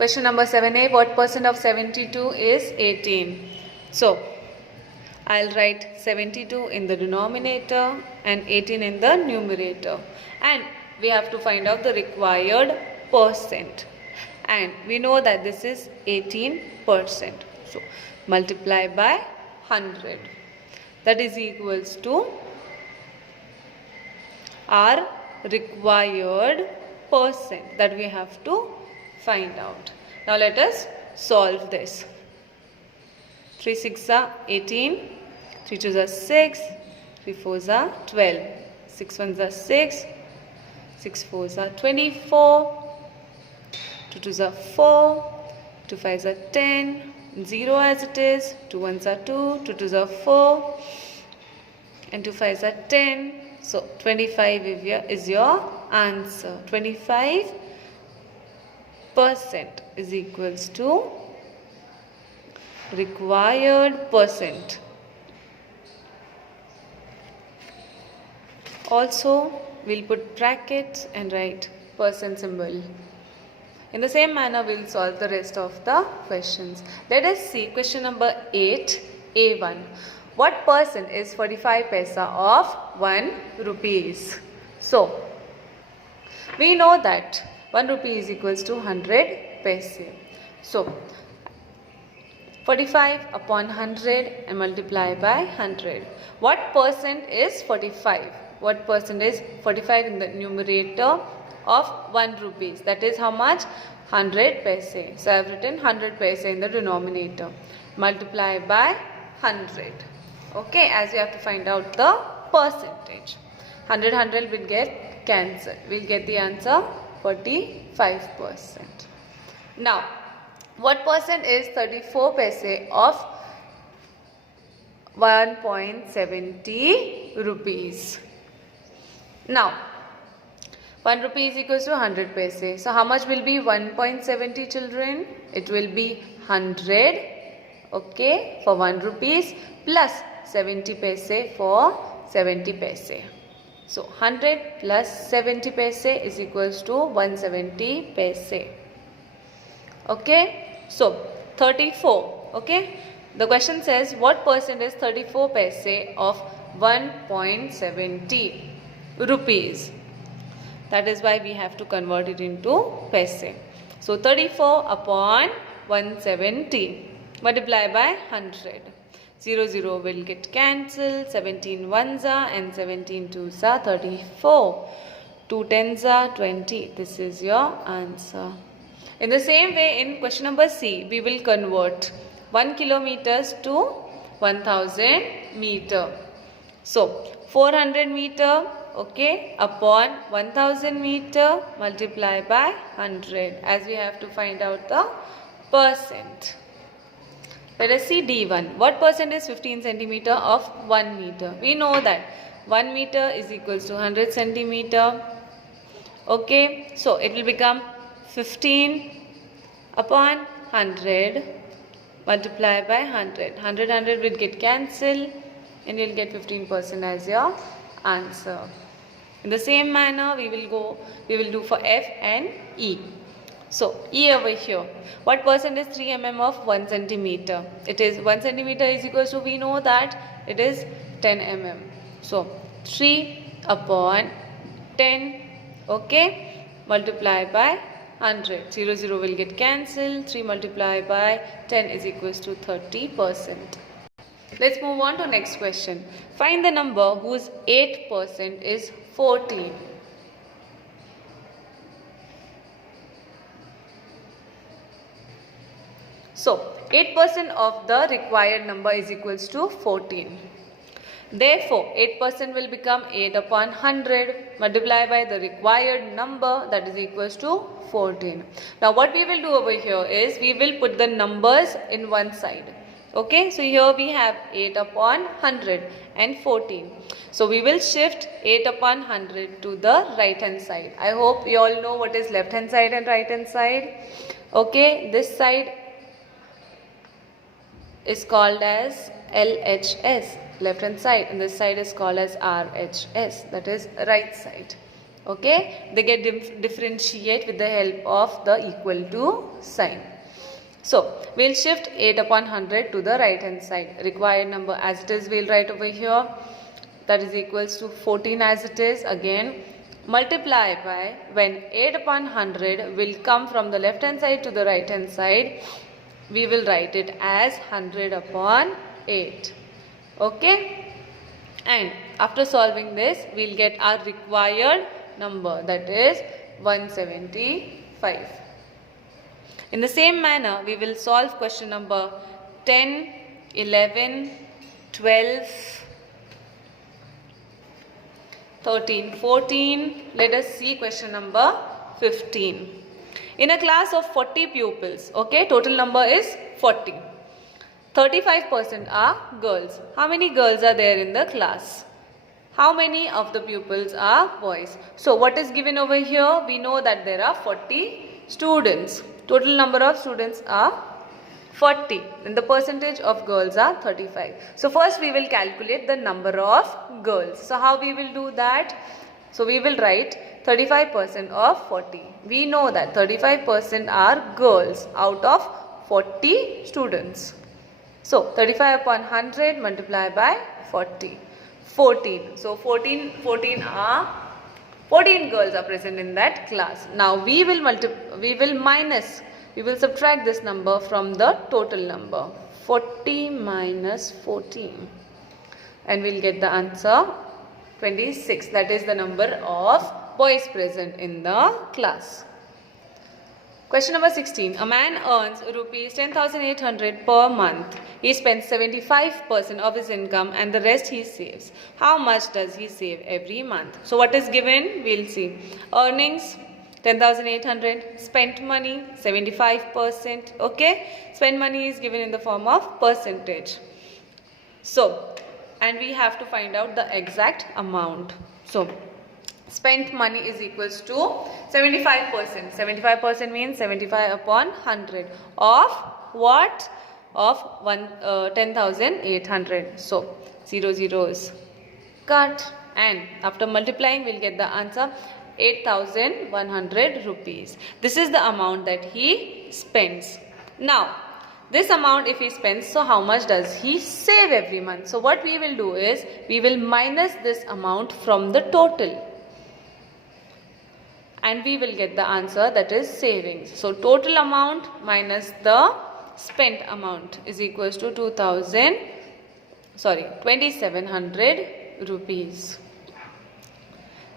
Question number 7a, what percent of 72 is 18? So, I'll write 72 in the denominator and 18 in the numerator. And we have to find out the required percent. And we know that this is 18%. So, multiply by 100. That is equals to our required percent that we have to find out. Now let us solve this. 3 6 are 18, 3 2 are 6, 3 4 are 12, 6 1 are 6, 6 4 are 24, 2 2 are 4, 2 5 are 10, 0 as it is, 2 1s are 2, 2 2s are 4, and 2 5s are 10. So 25 is your answer. 25% is equals to required percent. Also, we'll put brackets and write percent symbol. In the same manner, we'll solve the rest of the questions. Let us see question number 8, A1. What percent is 45 paisa of 1 rupees? So, we know that 1 rupee is equals to 100 paise. So, 45 upon 100 and multiply by 100. What percent is 45? What percent is 45 in the numerator of 1 rupees? That is how much? 100 paise. So, I have written 100 paise in the denominator. Multiply by 100. Okay, as we have to find out the percentage. 100 will get cancelled. We'll get the answer 45%. Now, what percent is 34 paise of 1.70 rupees? Now, 1 rupee is equals to 100 paise. So, how much will be 1.70 children? It will be 100, okay, for 1 rupees plus 70 paise for 70 paise. So, 100 plus 70 paise is equals to 170 paise. Okay. So, 34. Okay. The question says what percent is 34 paise of 1.70 rupees? That is why we have to convert it into paise. So, 34 upon 170 multiply by 100. 0 0 will get cancelled. 17 ones are and 17 twos are 34. 2 tens are 20. This is your answer. In the same way, in question number C, we will convert 1 kilometers to 1000 meter. So, 400 meter, okay, upon 1000 meter multiply by 100, as we have to find out the percent. Let us see D1. What percent is 15 centimeter of 1 meter? We know that 1 meter is equals to 100 centimeter. Okay, so it will become 15 upon 100 multiply by 100. 100 will get cancelled and you will get 15% as your answer. In the same manner, we will do for F and E. So, E over here. What percent is 3 mm of 1 centimeter? It is 1 centimeter is equals to, we know that it is 10 mm. So, 3 upon 10, okay, multiply by 100. 0 0 will get cancelled. 3 multiplied by 10 is equals to 30%. Let's move on to next question. Find the number whose 8% is 14. So, 8% of the required number is equals to 14. Therefore, 8% will become 8 upon 100 multiplied by the required number, that is equals to 14. Now, what we will do over here is we will put the numbers in one side. Okay, so here we have 8 upon 100 and 14. So, we will shift 8 upon 100 to the right hand side. I hope you all know what is left hand side and right hand side. Okay, this side is called as LHS, left hand side, and this side is called as RHS, that is right side. Okay, they get differentiate with the help of the equal to sign. So, we'll shift 8 upon 100 to the right hand side. Required number as it is, we'll write over here. That is equals to 14 as it is. Again, multiply by, when 8 upon 100 will come from the left hand side to the right hand side, we will write it as 100 upon 8. Okay? And after solving this, we'll get our required number, that is 175. In the same manner, we will solve question number 10, 11, 12, 13, 14. Let us see question number 15. In a class of 40 pupils, okay, total number is 40. 35% are girls. How many girls are there in the class? How many of the pupils are boys? So what is given over here? We know that there are 40 students. Total number of students are 40. Then the percentage of girls are 35. So first we will calculate the number of girls. So how we will do that? So we will write 35% of 40. We know that 35% are girls out of 40 students. So 35 upon 100 multiplied by 40. 14. So 14 girls are present in that class. Now we will subtract this number from the total number. 40 minus 14. And we'll get the answer 26. That is the number of boys present in the class. Question number 16. A man earns rupees 10,800 per month. He spends 75% of his income and the rest he saves. How much does he save every month? So what is given? We'll see. Earnings 10,800. Spent money 75%. Okay. Spent money is given in the form of percentage. So, and we have to find out the exact amount. So, spent money is equals to 75%. 75% means 75 upon 100 of what? Of 10,800. So 0 zeros cut, and after multiplying we'll get the answer 8,100 rupees. This is the amount that he spends. Now this amount if he spends, so how much does he save every month? So what we will do is we will minus this amount from the total, and we will get the answer, that is savings. So total amount minus the spent amount is equals to 2,700 rupees.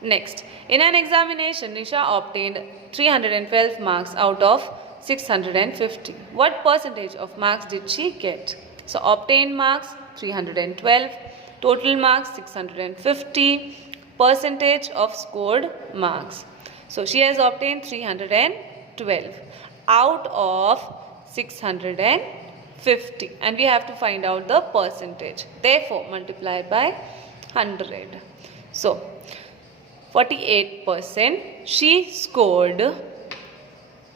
Next, in an examination, Nisha obtained 312 marks out of 650. What percentage of marks did she get? So obtained marks 312, total marks 650, percentage of scored marks. So she has obtained 312 out of 650, and we have to find out the percentage. Therefore, multiply by 100. So 48% she scored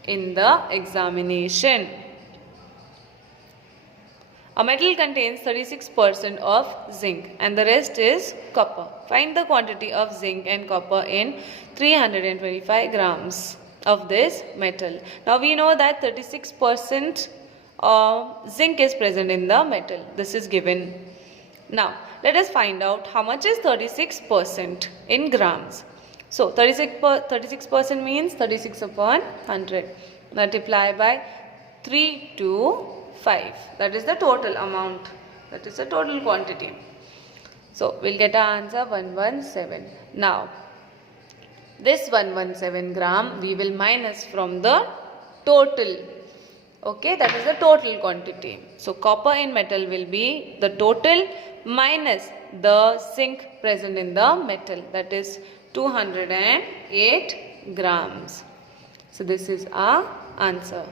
in the examination. A metal contains 36% of zinc and the rest is copper. Find the quantity of zinc and copper in 325 grams of this metal. Now we know that 36% zinc is present in the metal. This is given. Now let us find out how much is 36% in grams. So 36% means 36 upon 100. Multiply by 3 to 5. That is the total amount. That is the total quantity. So we'll get our answer 117. Now this 117 gram we will minus from the total. Okay, that is the total quantity. So copper in metal will be the total minus the zinc present in the metal, that is 208 grams. So this is our answer.